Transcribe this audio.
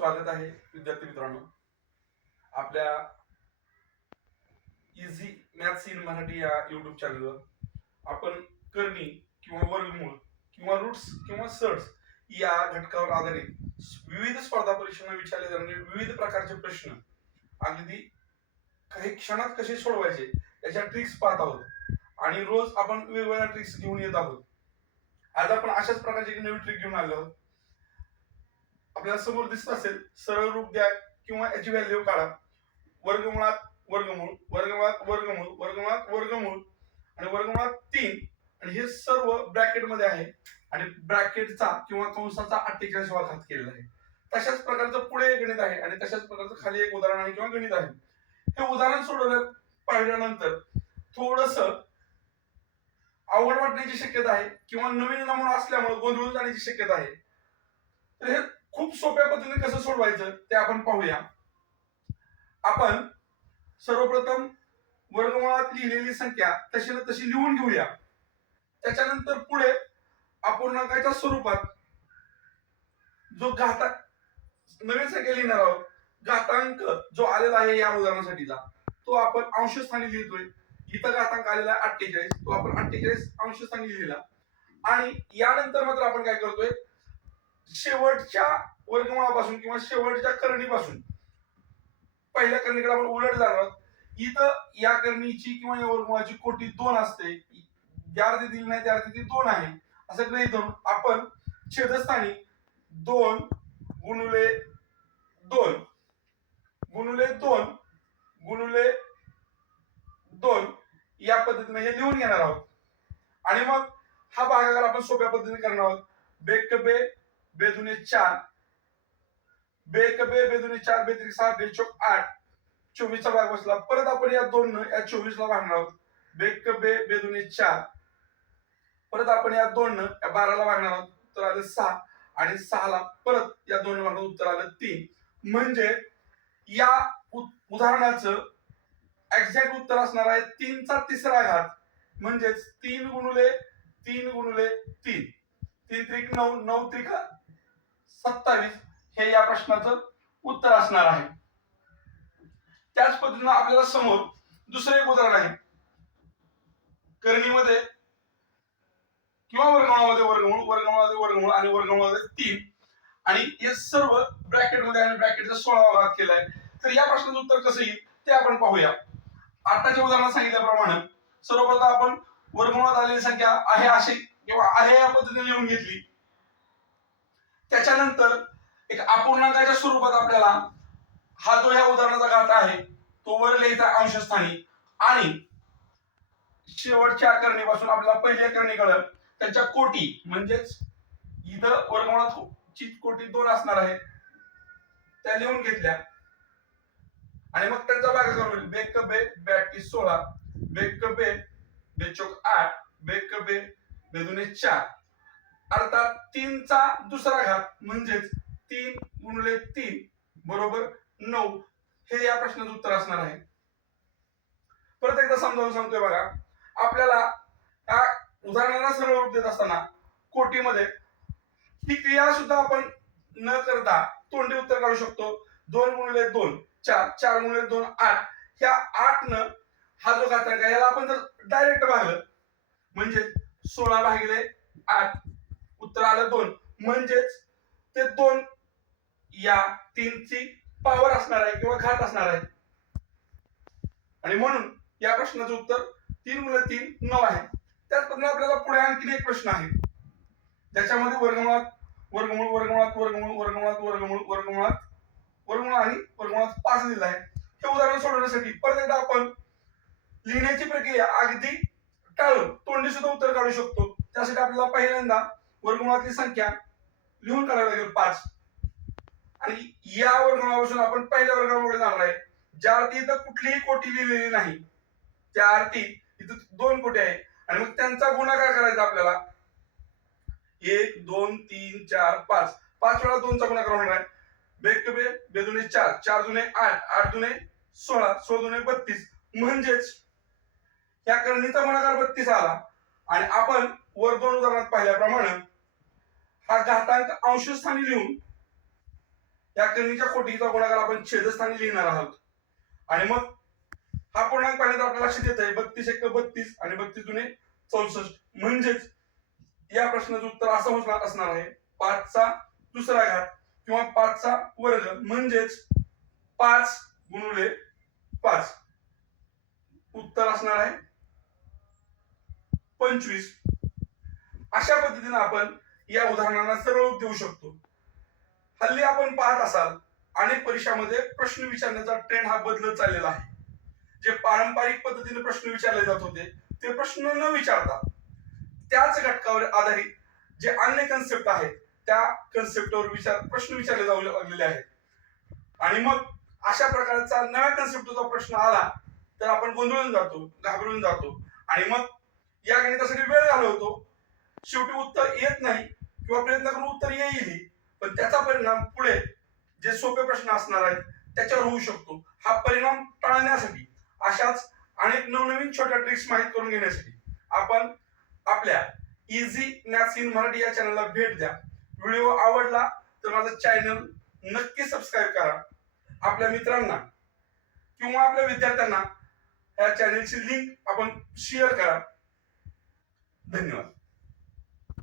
स्वागत आहे विद्यार्थी मित्रांनो. आपल्या इझी मॅथ्स इन मराठी या युट्यूब चॅनलवर आपण करणी किंवा वर्गमूळ किंवा रूट्स किंवा सर्ट्स या घटकावर आधारित विविध स्पर्धा परीक्षांना विचारले जाणारे विविध प्रकारचे प्रश्न अगदी काही क्षणात कसे सोडवायचे याच्या ट्रिक्स पाहत आहोत. आणि रोज आपण वेगवेगळ्या ट्रिक्स घेऊन येत आहोत. आज आपण अशाच प्रकारची नवी ट्रिक घेऊन आलो आहोत. आपल्याला समोर दिसत असेल सरळ रूप द्या किंवा याची व्हॅल्यू काढा. वर्गमुळात वर्गमूळ वर्गमुळात वर्गमूळ वर्गमुळात वर्गमूळ आणि वर्गमुळात तीन. आणि हे सर्व ब्रॅकेटमध्ये आहे. आणि ब्रॅकेटचा किंवा कंसाचा अठ्ठेचाळीस वाघात केलेला आहे. तशाच प्रकारचं पुढे एक गणित आहे आणि तशाच प्रकारचं खाली एक उदाहरण आहे किंवा गणित आहे. हे उदाहरण सोडवलं पाहिल्यानंतर थोडस अवघड वाटण्याची शक्यता आहे किंवा नवीन नमुना असल्यामुळे गोंधळून जाण्याची शक्यता आहे. खूप सोप्या पद्धतीने कसं सोडवायचं ते आपण पाहूया. आपण सर्वप्रथम वर्गमुळात लिहिलेली संख्या तशी ना तशी लिहून घेऊया. त्याच्यानंतर पुढे अपूर्णांकाच्या स्वरूपात जो घाता नवीन संख्या लिहिणार आहोत घातांक जो आलेला आहे या उदाहरणासाठीचा तो आपण अंशस्थानी लिहितोय. इथं घातांक आलेला आहे अठ्ठेचाळीस तो आपण अठ्ठेचाळीस अंशस्थानी लिहिला. आणि यानंतर मात्र आपण काय करतोय? शेवटच्या वर्गमुळापासून किंवा शेवटच्या करणीपासून. पहिल्या करणीकडे आपण उलट जाणार आहोत. इथं या करणीची किंवा या वर्गमुळाची कोटी दोन असते. ज्या अर्थी दिली नाही त्या अर्थी ती दोन आहे. असं गृहित धरून आपण छेदस्थानी दोन गुणुले दोन. गुणुले दोन गुणुले दोन या पद्धतीने हे लिहून घेणार आहोत. आणि मग हा भागाकार आपण सोप्या पद्धतीने करणार आहोत. बेक बे बेदुने चार. बेक बे बेदुने चार बेत्रिक सहा बेचोक आठ. चोवीसचा भाग बसला. परत आपण या दोन या चोवीसला भागणार आहोत. बेक बे बेदुने चार. परत आपण या दोन या बाराला भागणार आहोत. उत्तर आलं सहा. आणि सहाला परत या दोन भागात उत्तर आलं तीन. म्हणजे या उ- उदाहरणाचं एक्झॅक्ट उत्तर असणार आहे तीनचा तिसरा घात. म्हणजेच तीन गुणुले तीन गुणुले तीन. तीन त्रिक नऊ नऊ त्रिक सत्तावीस. हे या प्रश्नाचं उत्तर असणार आहे. त्याच पद्धतीनं आपल्याला समोर दुसरं एक उदाहरण आहे. करणीमध्ये किंवा वर्गमुळामध्ये वर्गमूळ वर्गमुळामध्ये वर्गमूळ आणि वर्गमुळामध्ये तीन. आणि हे सर्व ब्रॅकेटमध्ये आणि ब्रॅकेटचा सोळावा भाग केलाय. तर या प्रश्नाचं उत्तर कसं येईल ते आपण पाहूया. आताच्या उदाहरणात सांगितल्याप्रमाणे सर्वप्रथम आपण वर्गमुळात आलेली संख्या आहे अशी किंवा आहे या पद्धतीने लिहून घेतली. त्याच्यानंतर एक अपूर्णांकाच्या स्वरूपात आपल्याला हा जो या उदाहरणाचा घात आहे तो वर लिहायचा अंशस्थानी. आणि शेवटच्या करणीपासून आपल्याला पहिल्या करणीकडे त्यांच्या कोटी म्हणजेच इथं वर्गमुळात ची कोटी दोन असणार आहे त्या लिहून घेतल्या. आणि मग त्यांचा भागाकार होईल बेक बे बॅटीस सोळा. बेक बे बेचोक आठ. बेक बे बेदुने चार. अर्थात तीनचा दुसरा घात म्हणजेच तीन गुणले तीन बरोबर नऊ. हे या प्रश्नाचं उत्तर असणार आहे. परत एकदा समजावून सांगतोय बघा. आपल्याला या उदाहरणाला सरळ रूप देत असताना कोटीमध्ये ही क्रिया सुद्धा आपण न करता तोंडी उत्तर काढू शकतो. दोन गुणले दोन चार चार गुणले दोन आठ. ह्या आठ न हा जो घातांक आहे याला आपण जर डायरेक्ट भागलं म्हणजे सोळा भागिले आठ. उत्तर आलं दोन. म्हणजेच ते दोन या तीनची पॉवर असणार आहे किंवा घात असणार आहे. आणि म्हणून या प्रश्नाचं उत्तर तीन मुलं तीन नऊ आहे. त्याच पद्धतीने आपल्याला पुढे आणखी एक प्रश्न आहे. ज्याच्यामध्ये वर्गमुळात वर्गमूळ वर्गमुळात वर्गमूळ वर्गमुळात वर्गमूळ वर्गमुळात वर्गमुळ आणि वर्गमुळात पाच दिला आहे. हे उदाहरण सोडवण्यासाठी परत एकदा आपण लिहिण्याची प्रक्रिया अगदी टाळून तोंडी सुद्धा उत्तर काढू शकतो. त्यासाठी आपल्याला पहिल्यांदा वर्गमुळातली संख्या लिहून काढावी लागेल पाच. आणि या वर्गापासून आपण पहिल्या वर्गामुळे जाणार आहे. ज्या अर्थी इथं कुठलीही कोटी लिहिलेली नाही. त्या अर्थी इथं दोन कोटी आहे. आणि मग त्यांचा गुणाकार करायचा आपल्याला. एक दोन तीन चार पाच. पाच वेळा दोनचा गुणाकार होणार आहे. बेक बे बेदुने चार. चार जुने आठ. आठ जुने सोळा. सोळा जुने बत्तीस. म्हणजेच या करणीचा गुणाकार बत्तीस आला. आणि आपण वर दोन उदाहरणात पाहिल्याप्रमाणे हा घातांक अंशस्थानी लिहून त्या करणीच्या कोटीचा गुणाकार आपण छेदस्थानी लिहिणार आहोत. आणि मग हा पूर्णांक पाहिल्यानंतर आपल्याला लक्षात येत आहे बत्तीस एक बत्तीस आणि बत्तीस जुने चौसष्ट. म्हणजेच या प्रश्नाचं उत्तर असं होणार असणार आहे पाचचा दुसरा घात किंवा पाचचा वर्ग. म्हणजेच पाच गुणुले पाच. उत्तर असणार आहे पंचवीस. अशा पद्धतीने आपण या उदाहरणांना सरळ देऊ शकतो. हल्ली आपण पाहत असाल अनेक परीक्षामध्ये प्रश्न विचारण्याचा ट्रेंड हा बदलत चाललेला आहे. जे पारंपरिक पद्धतीने प्रश्न विचारले जात होते ते प्रश्न न विचारता त्याच घटकावर आधारित जे अन्य कन्सेप्ट आहेत त्या कन्सेप्टवर विचार प्रश्न विचारले जाऊ लागलेले आहेत. आणि मग अशा प्रकारचा नव्या कन्सेप्टचा प्रश्न आला तर आपण गोंधळून जातो घाबरून जातो. आणि मग या गणितासाठी वेळ घालवतो. शेवटी उत्तर येत नाही किंवा प्रयत्न करून उत्तर येईल पण त्याचा परिणाम पुढे जे सोपे प्रश्न असणार आहेत त्याच्यावर होऊ शकतो. हा परिणाम टाळण्यासाठी अशाच अनेक नवनवीन छोट्या ट्रिक्स माहीत करून घेण्यासाठी आपण आपल्या इझी मॅथ्स इन मराठी या चॅनलला भेट द्या. व्हिडिओ आवडला तर माझं चॅनल नक्की सबस्क्राईब करा. आपल्या मित्रांना किंवा आपल्या विद्यार्थ्यांना या चॅनलची लिंक आपण शेअर करा. धन्यवाद.